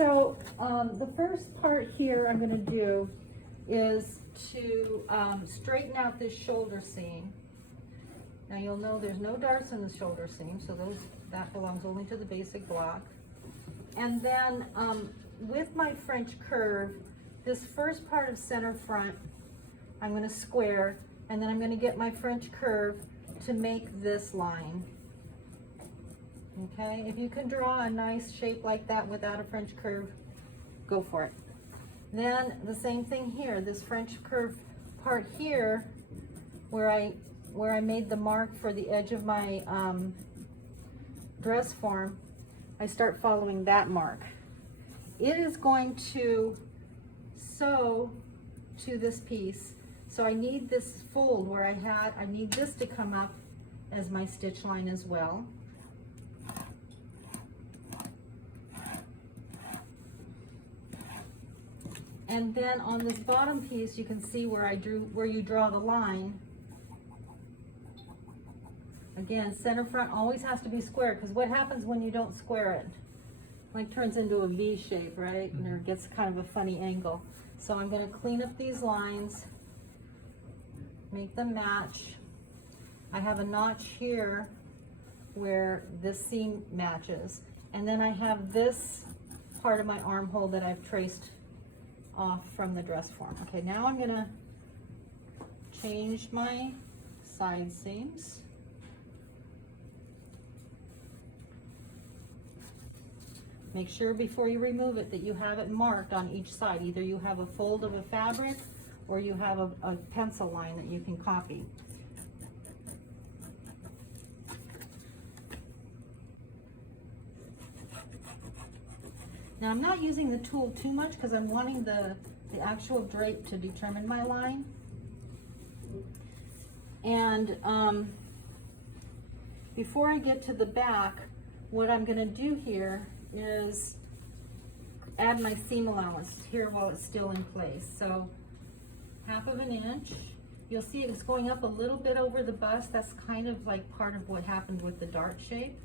So the first part here I'm going to do is to straighten out this shoulder seam. Now you'll know there's no darts in the shoulder seam, so that belongs only to the basic block. And then with my French curve, this first part of center front, I'm going to square, and then I'm going to get my French curve to make this line. Okay, if you can draw a nice shape like that without a French curve, go for it. Then the same thing here, this French curve part here, where I made the mark for the edge of my dress form, I start following that mark. It is going to sew to this piece, so I need this fold where I need this to come up as my stitch line as well. And then on this bottom piece, you can see where you draw the line. Again, center front always has to be square, because what happens when you don't square it? Like turns into a V shape, right? And it gets kind of a funny angle. So I'm going to clean up these lines, make them match. I have a notch here where this seam matches. And then I have this part of my armhole that I've traced off from the dress form. Okay, now I'm going to change my side seams. Make sure before you remove it that you have it marked on each side. Either you have a fold of a fabric or you have a pencil line that you can copy. Now I'm not using the tool too much because I'm wanting the actual drape to determine my line. And before I get to the back, what I'm going to do here is add my seam allowance here while it's still in place. So 1/2 inch. You'll see it's going up a little bit over the bust. That's kind of like part of what happened with the dart shape.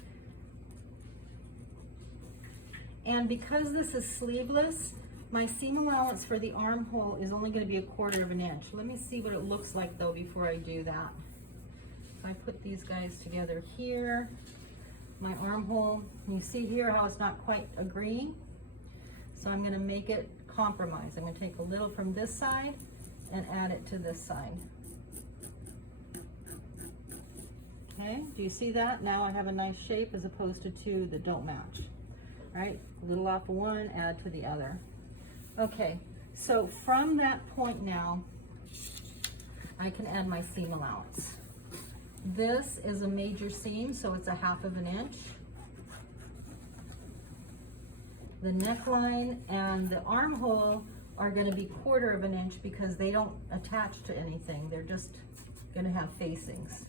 And because this is sleeveless, my seam allowance for the armhole is only going to be 1/4 inch. Let me see what it looks like though before I do that. So I put these guys together here. My armhole, you see here how it's not quite agreeing. So I'm going to make it compromise. I'm going to take a little from this side and add it to this side. Okay, do you see that? Now I have a nice shape as opposed to two that don't match. Right, a little off of one, add to the other. Okay, so from that point now, I can add my seam allowance. This is a major seam, so it's 1/2 inch. The neckline and the armhole are going to be 1/4 inch because they don't attach to anything. They're just going to have facings.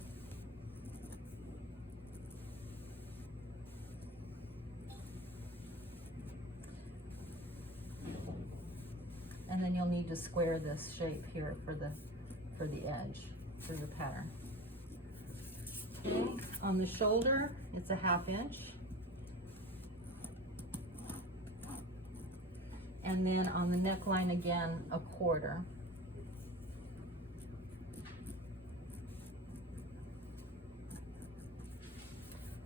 And then you'll need to square this shape here for the edge, for the pattern. Okay, on the shoulder, it's 1/2 inch. And then on the neckline again, 1/4.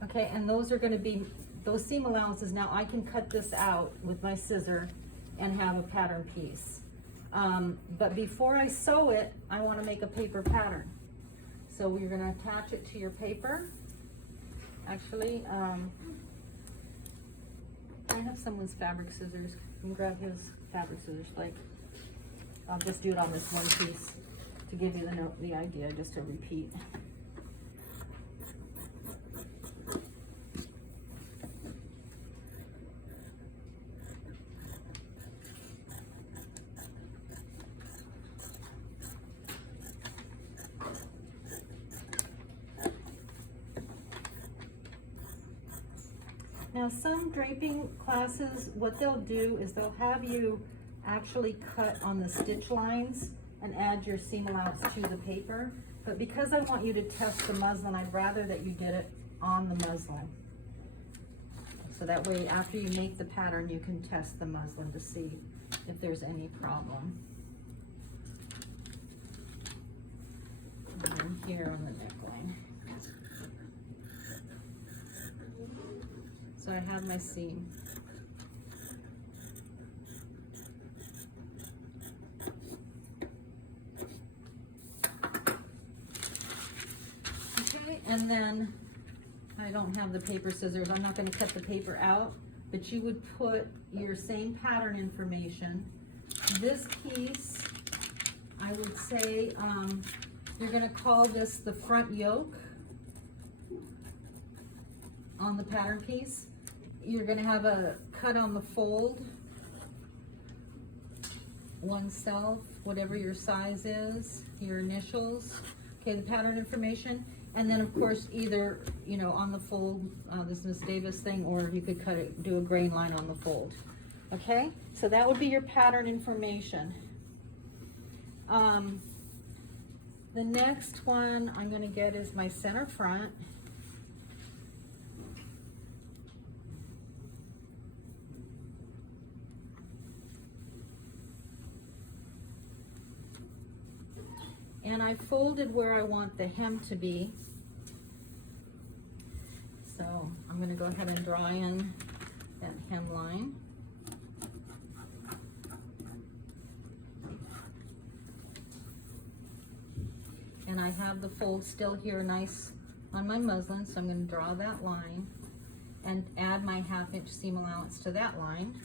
Okay, and those are going to be those seam allowances. Now I can cut this out with my scissor and have a pattern piece. But before I sew it, I want to make a paper pattern. So we're going to attach it to your paper. Actually, I have someone's fabric scissors. You can grab his fabric scissors. Like, I'll just do it on this one piece to give you the idea, just to repeat. Now some draping classes, what they'll do is they'll have you actually cut on the stitch lines and add your seam allowance to the paper. But because I want you to test the muslin, I'd rather that you did it on the muslin. So that way, after you make the pattern, you can test the muslin to see if there's any problem. And then here on the neckline. So I have my seam. Okay, and then I don't have the paper scissors. I'm not going to cut the paper out, but you would put your same pattern information. This piece, I would say, you're going to call this the front yoke on the pattern piece. You're going to have a cut on the fold, oneself, whatever your size is, your initials, okay, the pattern information. And then of course, either, you know, on the fold, this Miss Davis thing, or you could cut it, do a grain line on the fold. Okay, so that would be your pattern information. The next one I'm gonna get is my center front. And I folded where I want the hem to be. So I'm going to go ahead and draw in that hem line. And I have the fold still here nice on my muslin, so I'm going to draw that line and add my 1/2 inch seam allowance to that line.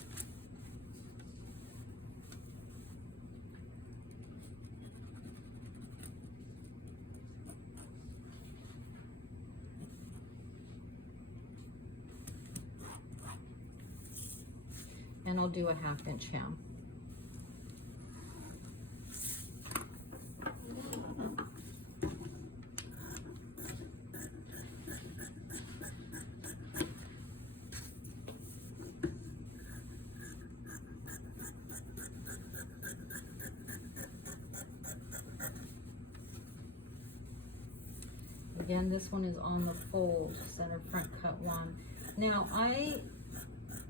And I'll do a 1/2 inch hem. Again, this one is on the fold, center front cut one. Now I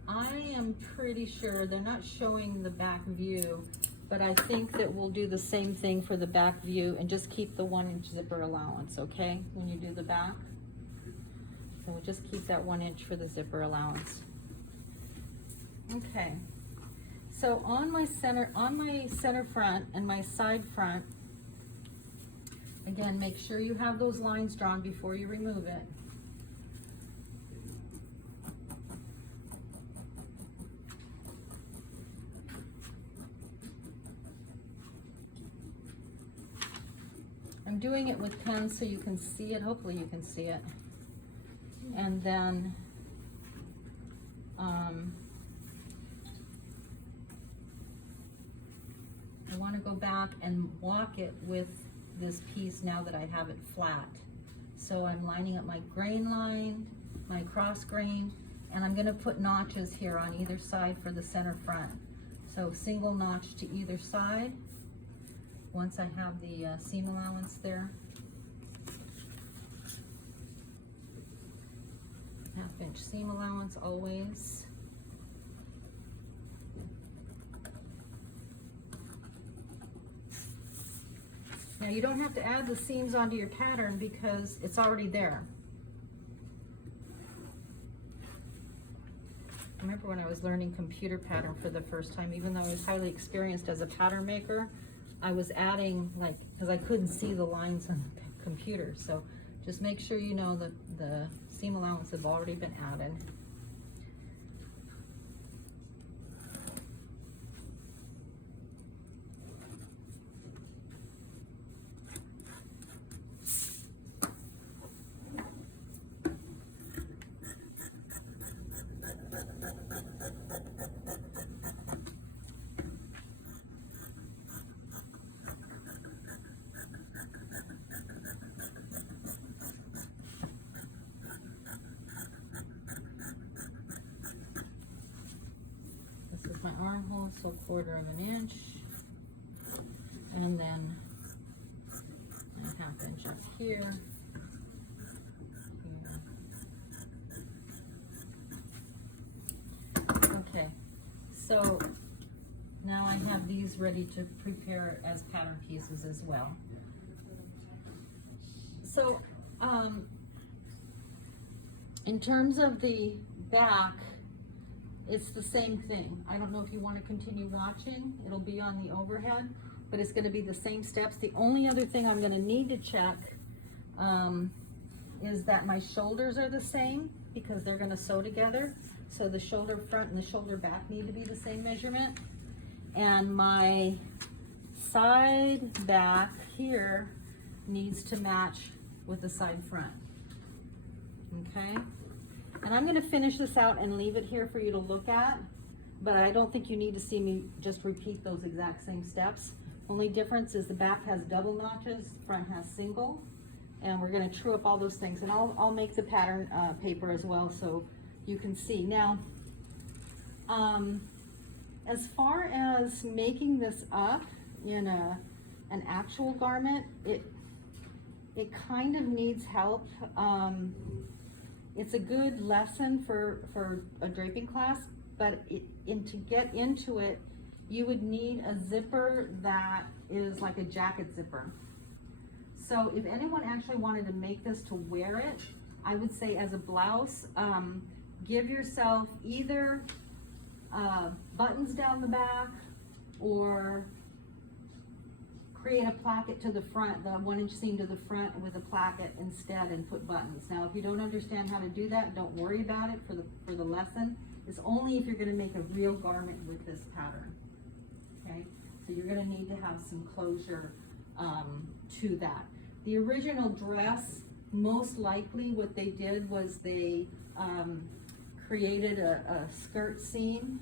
am pretty sure they're not showing the back view, but I think that we'll do the same thing for the back view and just keep the 1 inch zipper allowance, okay, when you do the back. So we'll just keep that 1 inch for the zipper allowance. Okay, so on my center front and my side front, again, make sure you have those lines drawn before you remove it. I'm doing it with pens so you can see it. Hopefully you can see it. And then I want to go back and walk it with this piece now that I have it flat. So I'm lining up my grain line, my cross grain, and I'm going to put notches here on either side for the center front. So single notch to either side. Once I have the seam allowance there. 1/2 inch seam allowance always. Now you don't have to add the seams onto your pattern because it's already there. I remember when I was learning computer pattern for the first time, even though I was highly experienced as a pattern maker, I was adding, like, because I couldn't see the lines on the computer. So just make sure you know that the seam allowance have already been added. My armhole, so 1/4 inch, and then a 1/2 inch up here, So now I have these ready to prepare as pattern pieces as well. So in terms of the back, it's the same thing. I don't know if you want to continue watching. It'll be on the overhead, but it's going to be the same steps. The only other thing I'm going to need to check is that my shoulders are the same, because they're going to sew together. So the shoulder front and the shoulder back need to be the same measurement. And my side back here needs to match with the side front. Okay? And I'm going to finish this out and leave it here for you to look at, but I don't think you need to see me just repeat those exact same steps. Only difference is the back has double notches, front has single, and we're going to true up all those things. And I'll make the pattern paper as well so you can see. Now, as far as making this up in an actual garment, it kind of needs help. It's a good lesson for a draping class, but to get into it, you would need a zipper that is like a jacket zipper. So if anyone actually wanted to make this to wear it, I would say as a blouse, give yourself either buttons down the back, or create a placket to the front, the 1-inch seam to the front with a placket instead, and put buttons. Now, if you don't understand how to do that, don't worry about it for the lesson. It's only if you're going to make a real garment with this pattern. Okay, so you're going to need to have some closure to that. The original dress, most likely what they did was they created a skirt seam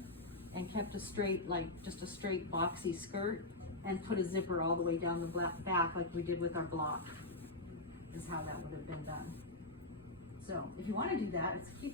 and kept a straight, like just a straight boxy skirt, and put a zipper all the way down the back like we did with our block, is how that would have been done. So if you want to do that, it's keep